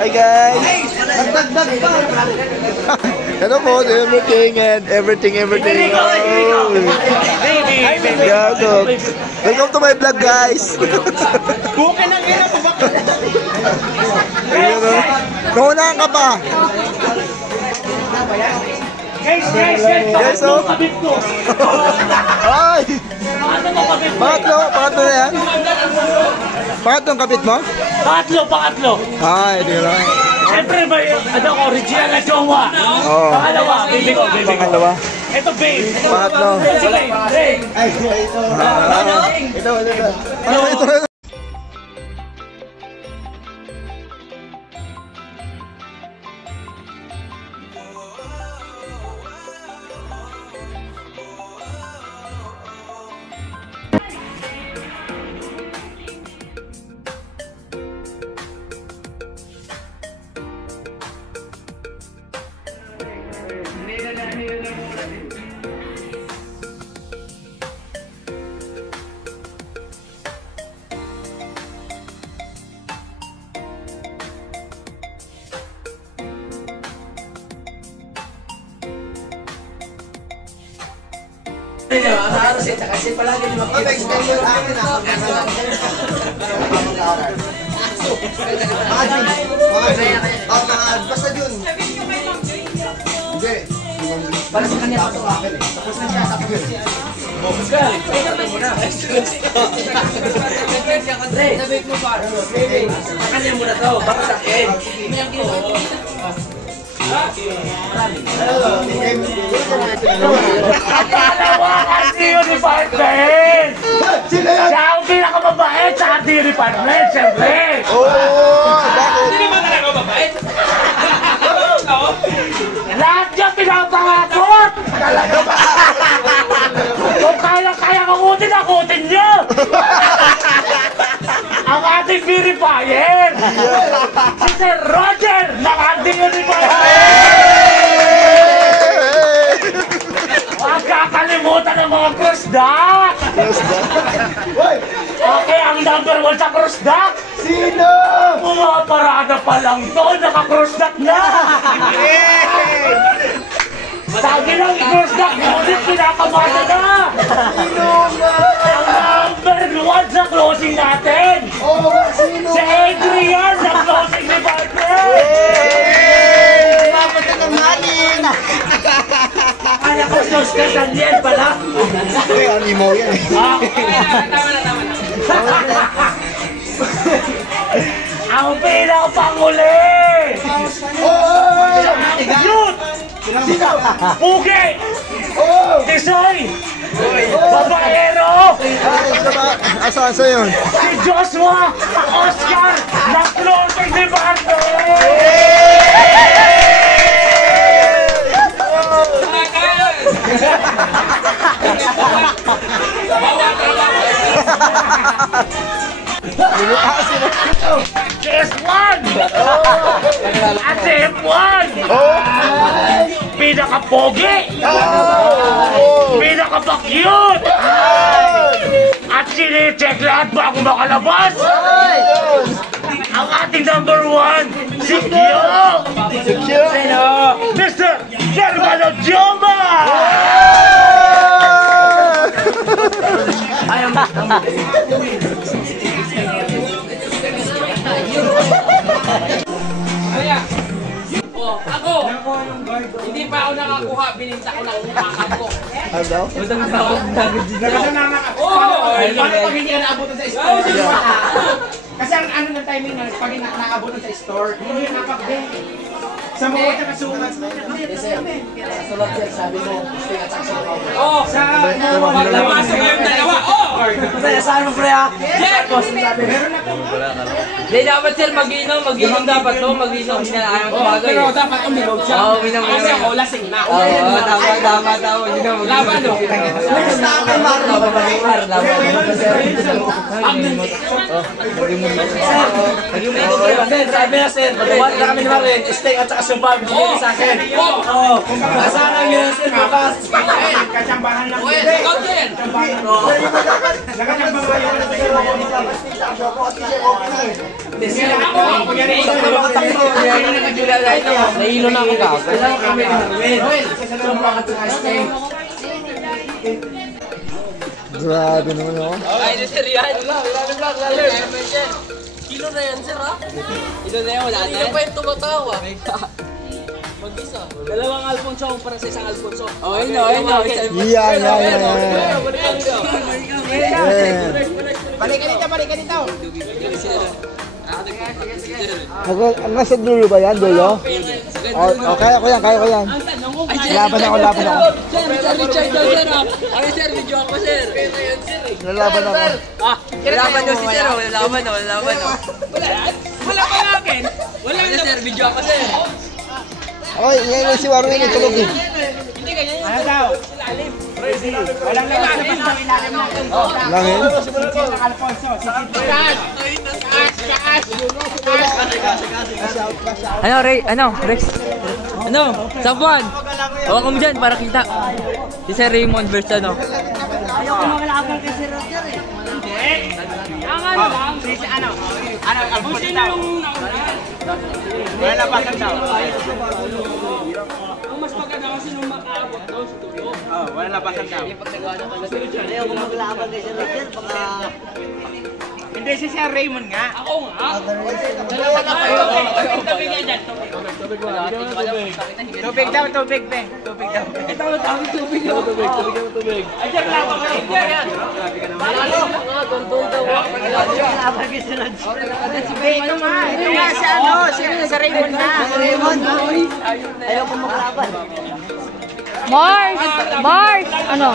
Hi guys! Hello po, everything and everything. Gago. Welcome to my vlog guys! Bukin ang ina mo ba? Naunahan ka pa! Guys, oh! Ay! Pangatlo na yan? Pangatlong kapit mo? Pangatlo. Ay, di lang. Siyempre ba yung original na jowa? Oo. Pangalawa, baby ko. Pangalawa? Ito, babe. Pangatlo. Sige, babe. Ay, ito. Ito. Kasi palagi di mag-extend yung akin basta yun. Hindi. Para sa kanya ito akin eh. Tapos na siya, tapos yun. Sabit mo pa. Sa kanya muna to, baka sa akin. Kasi yun ni Department! Siya ang pinakamabait sa ating department, siyempre! Hindi naman talaga mabait. Lahat niya pinapangakot! Talaga ba? Kung kaya kakutin, akutin niyo! Ang ating verifier! Si Sir Roger! Ng ating verifier! Huwag kakalimutan ng mga krusdak! Okay, ang number 1 sa krusdak! Sino? Mga parada pa lang to, nakakrusdak na! Sabi lang i-krusdak, ngunit pinakamata na! Ang number 1 sa closing natin! Si Adrian sa closing department! Mapatay ng malin! Kaya ko sos ka sa niyan pala! Uy, animal yan eh. Tama na. Ang pinakapanguli! Yun! Pugi! Tisoy! Babaero! Asaan sa yun? Si Joshua! Oscar! Na closing department! CS1! At CF1! Pinaka-pogi! Pinaka-pa-cute! At sine-check lahat bago makalabas! Ang ating number 1, si Kyo! Mr. Germano Joma! Ako! Hindi pa ako nakakuha, bininta ko na umakan ko. Ano daw? Paano pag hindi ka naabutan sa store? Kasi ang ano ng timing na pag naabutan sa store, hindi yung nakapag-ben. Sa mga nakasulat. Sa sulat sir, sabi mo, stay at sa oh! Sa maglamasok kayong dalawa, oh! Masaya saan mo pre ha? Yes! Meron na po. Hindi dapat sir, mag-inom dapat to, mag-inom. Hindi na ayaw kumagay. Pero dapat uminom siya. Oo, uminom. Kasi ako lasing na. Oo, tama. Laban no? Sabi na sir, pag-uwan na kami naman rin, steak at saka sumpah, binili sa akin. Oo. Kasama yun sir, bukas. Kachambahan lang. Ikaw din. Nahilo na ako gago. Grabe naman ako. Ay, sir yan. Kilo na yan, sir, ha? Kilo na yan, wala na. Kilo pa yung tumatawa. Mag-isa. Dalawang Alfonso para sa isang Alfonso. Oh, ayun na, ayun na. Yan. Balik ka dito. Nasa dulo ba yan, dulo? Kaya ko yan. Laban ako. Sir, Richard daw, sir, ha? Ay, sir, video ako, sir. Lalaban ako. Lalaban daw si sir, ha? Lalaban, ha? Wala pa namin. Wala na, sir, video ako, sir. Okay, yan si Warwin, tulog eh. Hindi ganyan. Ano daw? Walang lalabas daw ilalim natin. Langin? Ng Alfonso. Ano, Ray? Ano, Rex? Ano? Sabuan? Huwag mo dyan para kita. Si Sir Raymond versus ano? Ayoko makalakal kay Sir Roger eh. Ang ano lang? Ano, Alfonso daw? Wala labasan daw. Ang mas maganda kasi nung makaabot daw sa dulo. Oh, wala labasan daw. Ayoko maglaban kay Sir Roger. Baka... Hindi si Sir Raymond nga. Ako nga. Dalawa na kayo. Tubig nga dyan. Tubig daw, tubig be. Tubig daw. Ito ang dami tubig. Tubig. Ayan lang ako. Ayan. Malalo. Mga tontol daw. Laban kay Sir Roger. Ito nga si ano, si Raymond nga. Ayoko maglaban. Mars! Ano?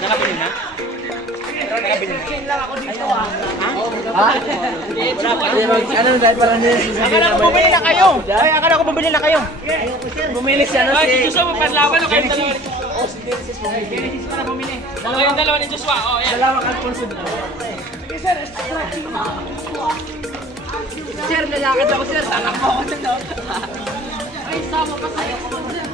Nakabili na? Ano dahil parang Akala ko bumili na kayo. Ay, akala ko bumili na kayo. bumili siya no si... Gusto mo panlaban o kayong dalawa? Genesis para bumili. Kayong dalawa ni Joshua. Oh, yan. Dalawang Alfonso. Sir, lalakad ako, sir. Takbo ako sa loob. Ay, sama pa sa'yo ko, sir.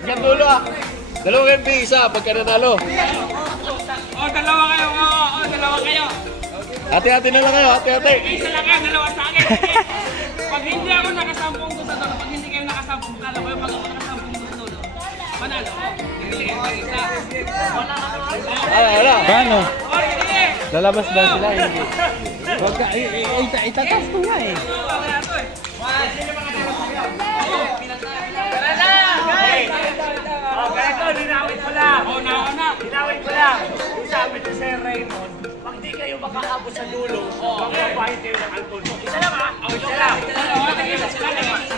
Yan dulo ah. Dalawang MP, isa pagka nanalo. Oh, dalawa kayo. Oh, dalawa kayo. Hati-hati na lang kayo, hati-hati. Isa lang kayo, dalawa sa akin. Pag hindi ako nakasampung ko sa dulo, pag hindi kayo nakasampung, kala ko yung pag ako nakasampung ko sa dulo, panalo. Sige, isa. Ala. Paano? Oh, sige. Lalabas ba sila? Hindi. Huwag ka, itatas ko nga eh. Tara na! Oh, ganito, linawin ko lang. Oh, linawin ko lang. Sabi ni Sir Raymond, pag di kayo makaabot sa dulo, magbabahin kayo ng Alfonso. Isa lang ha? Oh, isa lang.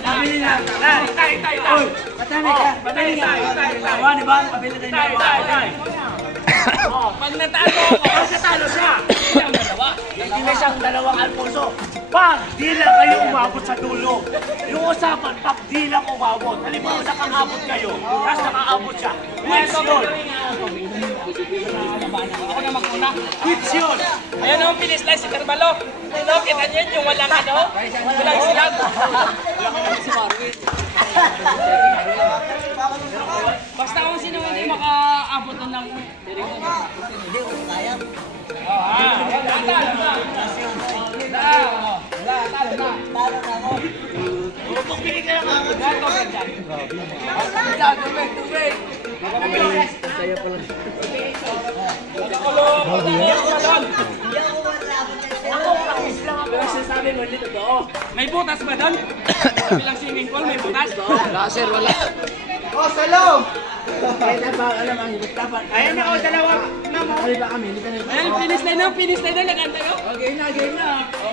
Sabi nila. Itay. Patami ka. Patay. Di ba? Pabili tayo. Itay. Pag natalo ako, pag natalo siya, siyang dalawa. Hindi siyang dalawang Alfonso. Pag di lang kayo umabot sa dulo, yung usapan, pag di lang umabot, halimbawa nakaabot kayo, tapos nakaabot siya, wins yun. Ako na maguna. Wins yun. Ayan ang pinislice si Carvalho. No, kita niyo yung walang ano? Walang silag. Basta kung sino hindi makaabot ng hindi ko kaya. May butas ba doon? Bilang swimming pool, may butas? Sir, wala. Oh, salong! Ayan na, dalawa. Ayan, finish line na, naganda ko. Game na.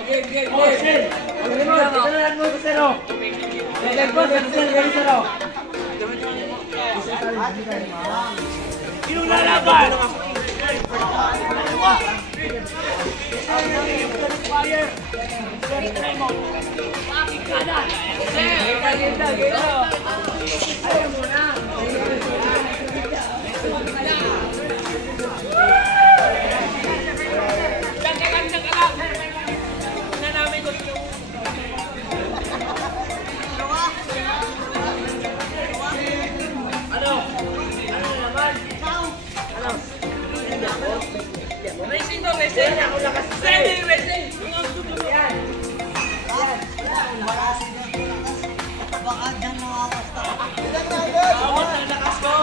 Okay. Oh, sir! Dalalan mo sa sero. Dalalan mo sa sero. Yung lalaban! racing! Racing! Racing! Baka dyan nakakasta. Bawat na lakas ko.